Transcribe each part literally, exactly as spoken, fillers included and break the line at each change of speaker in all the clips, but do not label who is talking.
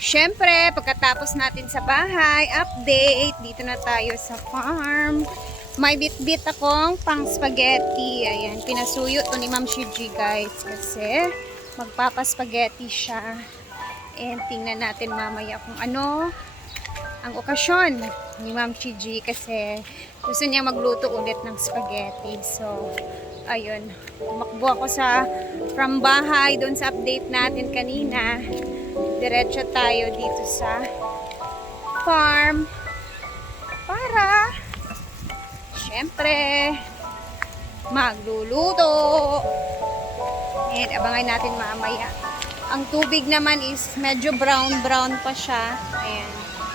Siyempre, pagkatapos natin sa bahay, update, dito na tayo sa farm. May bit-bit akong pang spaghetti. Ayan, pinasuyo to ni Ma'am Shiji, guys, kasi magpapaspaghetti siya. And tingnan natin mamaya kung ano ang okasyon ni Ma'am Shiji, kasi gusto niya magluto ulit ng spaghetti. So, ayun, tumakbo ako sa from bahay doon sa update natin kanina. Diretso tayo dito sa farm para syempre magluluto. And abangan natin mamaya. Ang tubig naman is medyo brown brown pa siya. Ayan.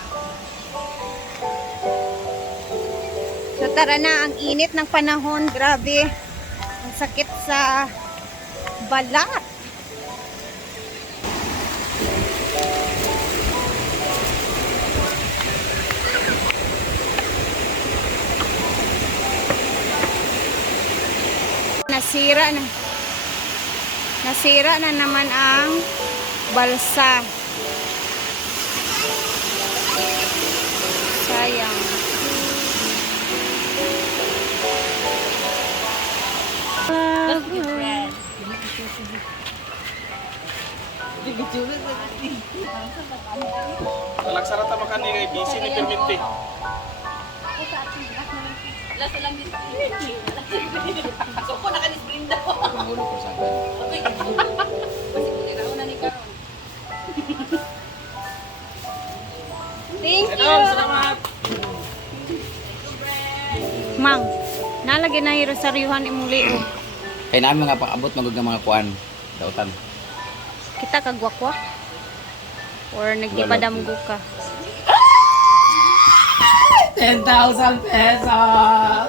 So tara na, ang init ng panahon, grabe. Ang sakit sa balat. Nasira na. Nasira na naman ang balsa. Sayang.
Talagsarata makan ni kay busy ni perminte.
Lasa lang din. So ko nakanis brinda ko.
Pangulo ko sa akin.
Okay. Kasi kung ikaw na ni karon.
Thank you.
Salamat.
Mang, nalagyan na yung rosaryuhan imong lio.
Kaya namin mga pang-abot magod ng mga kuan. Dautan.
Kita kagwakwa? Or nagdipadamgo ka?
ten thousand pesos!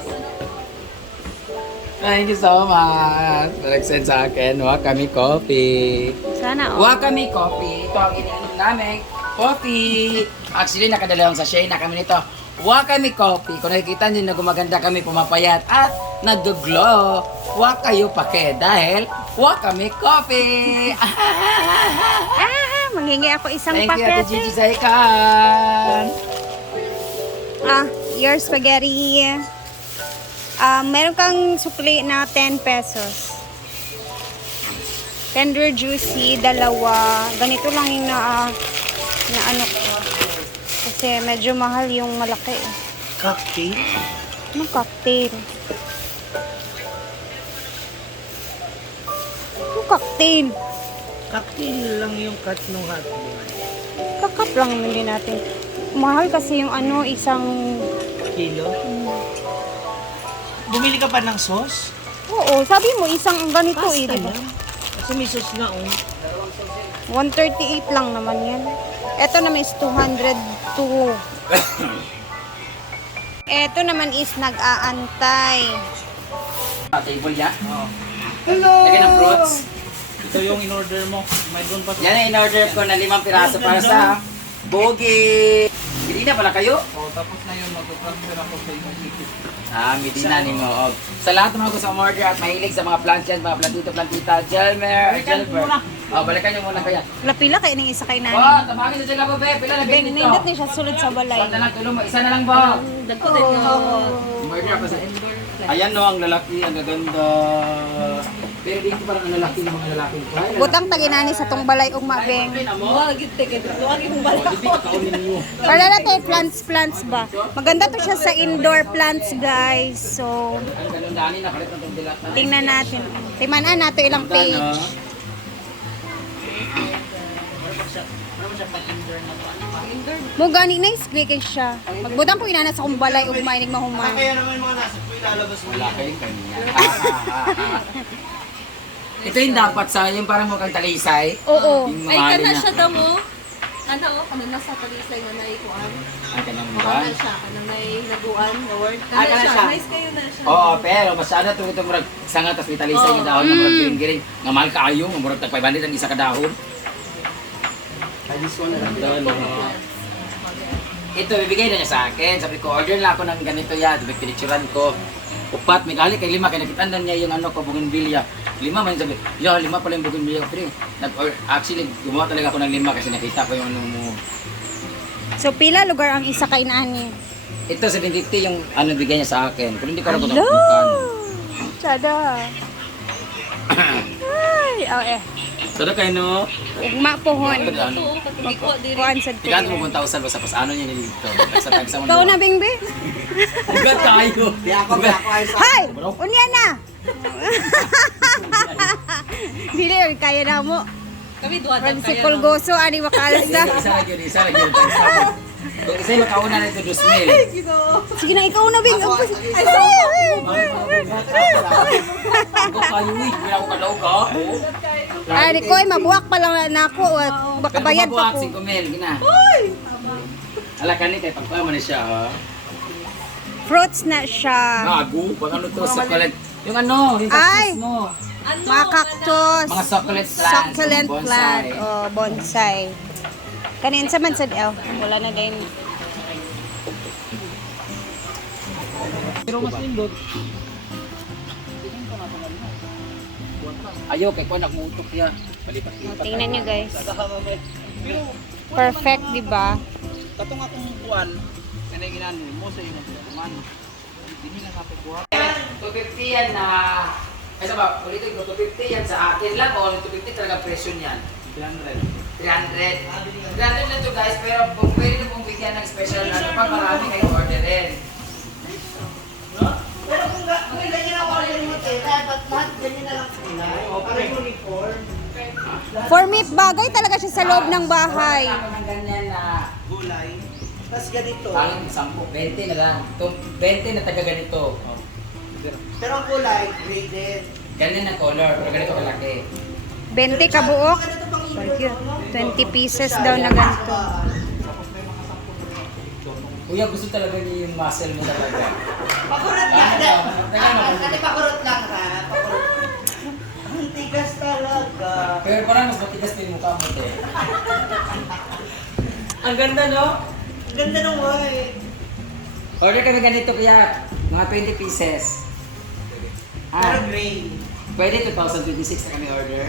Thank you so much. Nag-send sa akin. Wakami coffee.
Sana oh.
Wakami coffee. Ito ang iniinom namin. Coffee. Actually, nakadalawang sachet na kami nito. Wakami coffee. Kung nakikita nyo na gumaganda kami, pumapayat at nag-glow. Wak kayo pake dahil Wakami coffee.
Ah, manghingi ako isang
Thank you, Ate
pakete.
Gigi Saikan.
Ah, your spaghetti. Ah, meron kang sukli na ten pesos. Tender juicy, dalawa. Ganito lang yung na, na ano ko. Kasi medyo mahal yung malaki. Eh.
Cocktail?
Anong cocktail? Anong cocktail?
Cocktail lang yung cut ng hotdog.
Kakap lang naman din natin. Mahal kasi yung ano, isang...
Kilo? Bumili ka pa ng sauce?
Oo, sabi mo, isang ganito eh,
Pasta
di ba?
lang. Kasi may sauce na oh.
one thirty-eight lang naman yan. Ito naman is two hundred two. Ito naman is nag-aantay.
Ah, table niya.
Oh.
Hello!
Lagyan ng fruits.
Ito yung in-order mo. May doon pa.
Yan ang in-order ko na limang piraso para sa Bogi. Hindi na pala kayo?
Oh, tapos na yun, mag-transfer ako sa inyong ticket.
Ah, Medina ni mo. Oh. Sa lahat ng mga gusto umorder at mahilig sa mga plants yan, mga plantito, plantita, Jelmer, Jelmer. Oh, balikan nyo muna kaya.
Pila-pila kayo ng isa kay
Oh,
nani.
tabagin sa Jelga po, be. Pila na
Ben,
bin
nindot
dito.
na siya sulod sa balay.
Isa na lang, tulong mo. Isa na lang ba?
Dagko din yung
Umorder ako sa Ayan no, ang lalaki, ang gaganda. Pero dito parang ang lalaki ng mga lalaki.
Butang taginani sa tong balay ug mabeng.
mga gite kay tuwa kay mong bala.
Para na tayo plants plants ba. Maganda to siya sa indoor plants, guys. So,
Ang ganun dani, napalit na itong dilat na.
tingnan natin. Timanan nato ilang page. Mo gani na isplay kay siya. Magbutang ko inana sa kong balay ug mainig mahuman.
Kaya naman yung mga nasa po ilalabas mo.
Wala kayong kanya. Ito yung dapat sa yung parang mukhang talisay.
Oo.
Yung
Ay
mamali
kana
na.
siya daw mo. Ano oh, kana nasa talisay nga nay kuan.
Ang kanang
Kana
buwan.
siya, kana may naguan na word.
Ah,
Kana
kana
siya,
siya.
nice kayo na siya.
Oo, pero masyado ito ito murag sanga tas may talisay yung dahon na murag giring-giring. Nga mahal kaayo, nga murag tag five hundred ang isa ka dahon.
I just wanna
Doon, oo. Ito, bibigay na niya sa akin. Sabi ko, order na ako ng ganito yan. Sabi, pinicturan ko. Upat, may gali kay lima, kaya nakitandan niya yung ano ko, bougainvillea. Lima man sabi, yeah, lima pala yung bougainvillea ko. Pero, nag, or, actually, gumawa talaga ako ng lima kasi nakita ko yung ano mo.
So, pila lugar ang isa kay nani?
Ito, seven fifty yung ano bigay niya sa akin. Pero hindi ko alam kung
Hello!
magkano.
Sada. Ay, oh eh.
So, na kayo, no?
Ugma pohon.
Ano?
Iko diri.
Kuan sad ko.
Tigaan mo one thousand basta pas ano niya nilito. Sa tagsa mo.
Ikaw na, Bingbe?
Ugat tayo.
Di ako, di ako ay sa...
Hay! Unya na! Dili, oy, kaya na mo.
Kami duha daw
From si
kaya. no?
Colgoso, ani makalas
Isa
na.
isa lagi yun, isa lagi yun. Tagsa mo. Kung isa yung makauna na ito, dos mil.
Sige na, ikaw na, Bing.
Ako,
Ay,
ako,
ay,
ako.
ay.
Ako kayo, uy. Hindi ako kalaw ka.
Ay, ko, ay, mabuwak pa lang na ako. Baka
Pero
bayad
mabuhat,
pa ko.
cinco mil. Gina. Ala ka ni, kay pagpama na siya, ha?
Fruits na siya.
Gago, pag ano to, chocolate. Yung ano, yung
Ay!
cactus mo.
Ano?
Mga cactus.
Mga succulent plants.
Succulent
mga bonsai.
plant. Oh, bonsai. Kanin sa man sa oh, wala na din.
Pero mas lindot. Ayaw, kay kuwan nagmutok ya. Palipat
Oh, tingnan niyo guys.
Pero,
Perfect, di ba?
katong akong kuwan, kanay ginano mo sa iyo naman. Hindi na kapit kuwan.
two fifty yan na... Ay ba, ulitin ko, two fifty yan sa akin lang o two fifty talaga presyo niyan.
three hundred.
three hundred. three hundred na to guys, pero kung pwede na pong bigyan ng special ano pa, marami kayong orderin.
Pero kung, ga- kung ganyan ako order mo, te, dapat lahat ganyan na lang sila. Para uniform.
For me, bagay talaga siya sa loob ng bahay.
Ako ng ganyan na
Gulay. Tapos ganito.
pangit sampu, twenty na lang. Ito, twenty na taga ganito.
Pero ang kulay, graded.
Ganyan na color, pero ganito kalaki.
twenty kabuok.
Ganito pang
So,
indoor,
cute.
no?
twenty pieces daw na ganito.
Kuya, gusto talaga niya yung muscle mo talaga.
Pakurot lang. Ah, Kasi pakurot lang ha. Pakurot. Ang tigas talaga.
Pero parang mas matigas din yung mukha mo, te. Ang ganda, no?
Ang ganda ng white.
Order kami ganito kaya, mga twenty pieces.
Pero
Ah,
gray.
pwede two thousand twenty-six na kami order.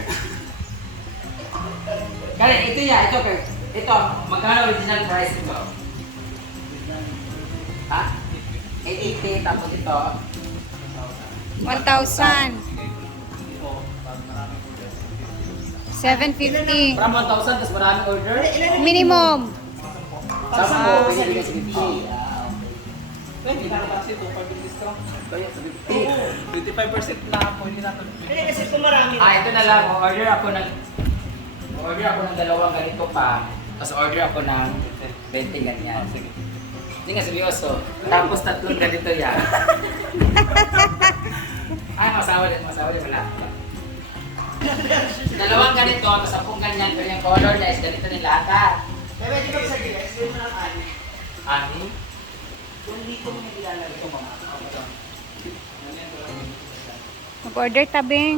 Kaya ito ya, ito per. Ito, magkano original price nito? Ha? eight eighty, tapos ito.
one thousand. seven fifty.
From one thousand, tapos maraming order.
Minimum.
Sama mo, pwede bigay sa fifty.
Pwede na kasi ito, pag discount.
Kaya sa fifty.
twenty-five percent na pwede natin.
Hindi kasi kung marami.
Ah, ito na lang. Order ako ng... Order ako ng dalawang ganito pa. Tapos order ako ng twenty ganyan.
Sige.
Hindi nga seryoso. Tapos tatlong ganito yan. Ay, masawa din. Masawa din. Wala. Dalawang ganito, tapos sampung ganyan. Pero yung color niya is ganito din lahat.
Eh, pwede ba sa gilas? Gawin mo lang ani.
Ani?
Kung dito mo yung ilalagay ito mga.
Mag-order tabing.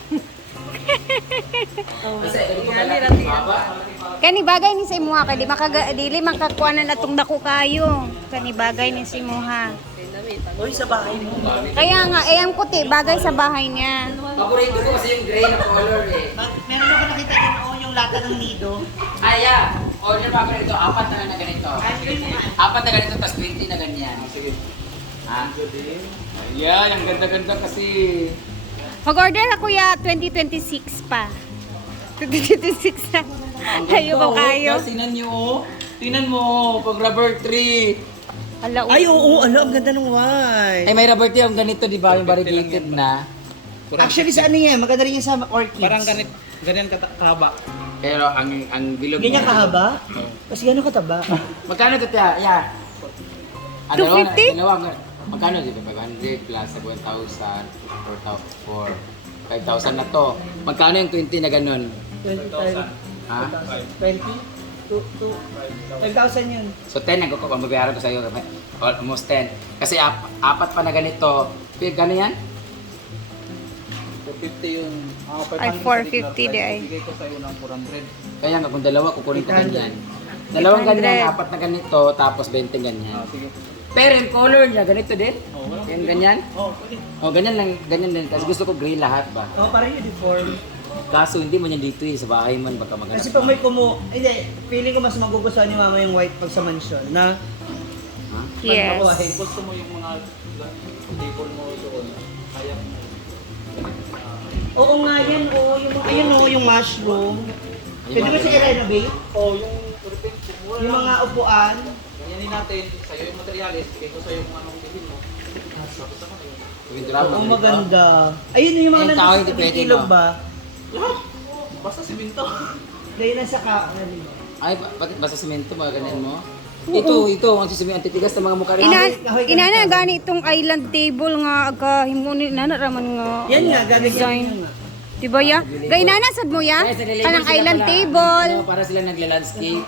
Kasi ganito malaki. Baba.
Kani bagay ni sa imuha kay di makaga dili makakuanan atong dako kayo. Kani bagay ni sa imuha.
Uy, sa bahay mo.
Kaya nga eh ang puti bagay sa bahay niya.
Paborito ko kasi yung gray na color eh.
Mag- Meron ako nakita din oh, yung lata ng nido.
Ah, yeah. Order pa ako nito. Apat na na ganito.
Ay, yun mo nga.
Apat na ganito, tapos twenty na ganyan.
Sige.
Ah.
Ayan, ang ganda-ganda kasi.
Mag-order na kuya twenty twenty-six pa. twenty twenty-six na. Ayo ba kayo?
Tinan nyo, oh. Tinan mo, oh, pag rubber tree.
Ala,
Ay, oo, ano, ang ganda ng white.
Ay, may rubber tree yung ganito, di ba? Yung variegated na.
Actually, sa ano yan? Maganda rin yan sa orchids.
Parang ganit, ganyan kata- kahaba.
Pero ang ang bilog
Ganyan
mo-
kahaba? Kasi gano'n kataba?
Magkano ito, Tia? Yeah. Ah,
two
dalawa na-
fifty?
Dalawa. nga. Magkano dito? five hundred plus one thousand, four thousand, four, five thousand na to. Magkano yung twenty na ganun?
twenty-five.
Ha?
twenty? two, two, five thousand yun.
So ten, ang kuko, mababayaran ko sa iyo. Almost ten. Kasi ap- apat pa na ganito. Pero gano'n yan?
four fifty yung... ah, five
Ay,
hundred
four
sa
fifty
regular
di
price.
ay.
Bigay ko sa'yo ng four hundred.
Kaya nga kung dalawa, kukunin ko
eight hundred.
ganyan. Dalawang
eight hundred.
ganyan, apat na ganito, tapos twenty ganyan.
Ah, sige.
Pero yung color niya, ganito din.
Oh, wala.
Yung ganyan.
Oh, pwede.
O, ganyan lang, ganyan din. Kasi gusto ko gray lahat ba.
Oh, parang uniform.
Kaso hindi mo yan dito eh, sa bahay man baka maghanap.
Kasi pag may kumu... Hindi, feeling ko mas magugustuhan ni mama yung white pag sa mansion. Na,
Ha?
Yes.
Pag ako, gusto mo yung mga table mo doon. Kaya mo.
oo nga yan, oo. Yung, ayun oo, yung mushroom. Pwede ba siya i-renovate?
Oh, yung repaint, mura
Yung
lang.
mga upuan.
Ganyanin natin, sa'yo yung materialis, kaya sa'yo yung anong bilhin mo. Tapos ako yun.
Oo, maganda. Ayun yung mga
Ayun, tao,
nandun
hindi
sa
pwede,
ilog
no?
ba?
Lahat. Basta simento.
Dahil nasa ka... ano yun?
Ay, ba- bakit basta semento mga ganyan mo? Ito, ito, ang sisimin, ang titigas ng mga mukha rin.
Ina, inana gani itong island table nga aga himo ni nana raman nga.
Yan nga, gagawin
Design.
yan nga.
Di ba ya? Ga inana sad mo ya?
Yes, nililibot
Kanang
sila
island
pala.
table.
Ano, para sila nagla-landscape.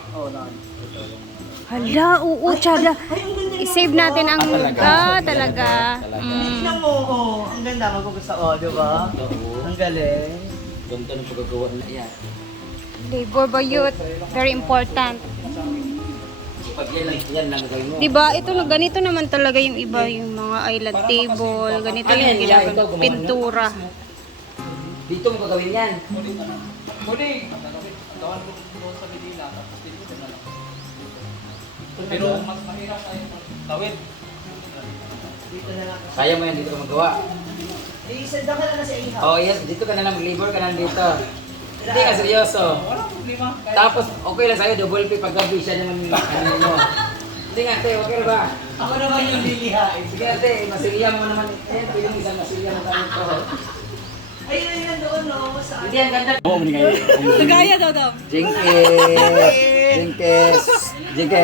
Hala, oo, tsada. I-save natin ang
Ah, talaga?
ah, talaga.
Talaga.
Mm.
Tingnan mo, oo. Ang ganda, magugustuhan. Oh, di ba?
Oo.
Ang galing.
Ganda ng pagkagawa nila yan.
Labor ba youth? Very important.
Pag yan lang, yan lang gagawin mo.
Di ba? Ito na ganito naman talaga yung iba, yung mga island table, ganito
Ano yan?
yung
Yeah, ito,
ginagawa,
gumawa
pintura.
Dito mo gagawin yan.
Muli ka na. Muli. Gawan ko doon sa Medina, tapos dito na lang. Pero mas mahirap tayo tawid.
Dito na lang.
Kaya mo yan, dito ka magawa.
Eh, sanda ka na na sa ihaw.
Oh yes, dito ka na lang, labor ka na dito. Hindi ka seryoso.
Walang problema.
Tapos, okay lang sa'yo, double pay pag gabi siya naman yung ano mo. Hindi nga, te, okay ba?
Ako naman yung lilihain.
Sige, te, masilya mo naman. Eh, pwede isang masilya mo kami to.
Ayun, ayun, nandoon, no? Sa
Hindi, ang ganda. Oo, oh, ngayon.
Nagaya daw daw.
Jinke! Jinke! Jinke!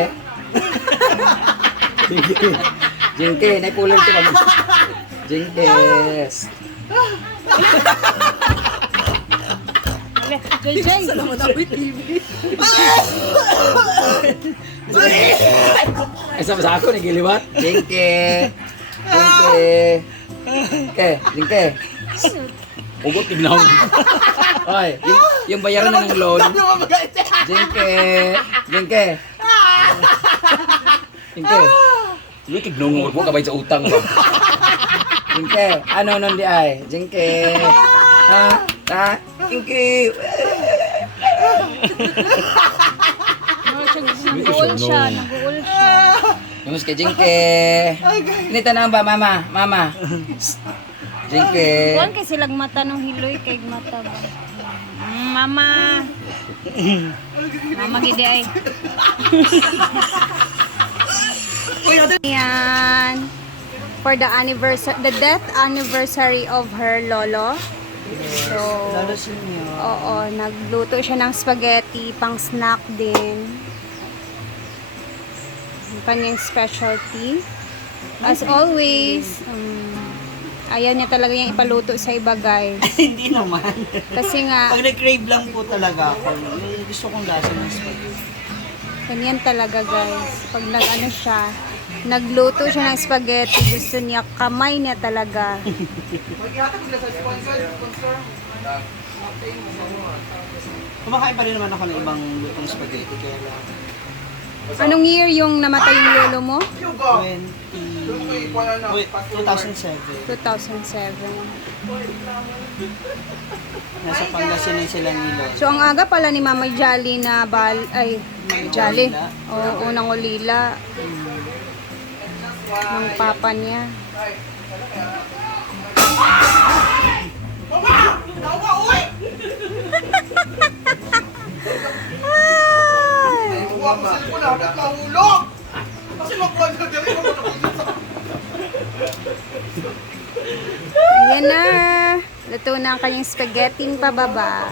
Jinke! Jinke! Naikulan to kami. Jinkes!
Jay Jay.
Ay, sama sa ako, nagiliwat. Jinke! Jinke! Jinke! Jinke! Ugot, tignaw. Oy, yung, yung bayaran na ng loan. Jinke! Jinke! Jinke! Yung tignong mo, kabay sa utang ba? Jinke! Ano nun di ay? Jinke! Ha? Ha? Jinke!
Nag-uul siya, nag-uul siya.
Yung kay Jinke! Inita na ba, mama? Mama! Jinke!
Kuan kay silang mata nung hiloy kay mata ba. Mm, mama. Mama gidi ay. Yan. For the anniversary, the death anniversary of her lolo. So,
Lalo sinyo.
oo, nagluto siya ng spaghetti, pang snack din. Ang kanyang specialty. As always, um, ayaw niya talaga yung ipaluto sa iba, guys.
Hindi naman.
Kasi nga,
Pag nag-crave lang po talaga ako, yung gusto kong lasa ng spaghetti.
ganyan talaga, guys. Pag nag-ano siya, nagluto siya ng spaghetti, gusto niya, kamay niya talaga.
Kumakain pa rin naman ako ng ibang lutong spaghetti. Kaya lang.
Anong year yung namatay yung lolo mo?
twenty... Wait, two thousand seven.
two thousand seven.
Nasa Pangasinan sila nila.
So, ang aga pala ni Mama Jolly na bal... Ay, Jolly. Oo, unang ulila. Ng papa niya. Ayan na. Luto na ang kanyang spaghetti pababa.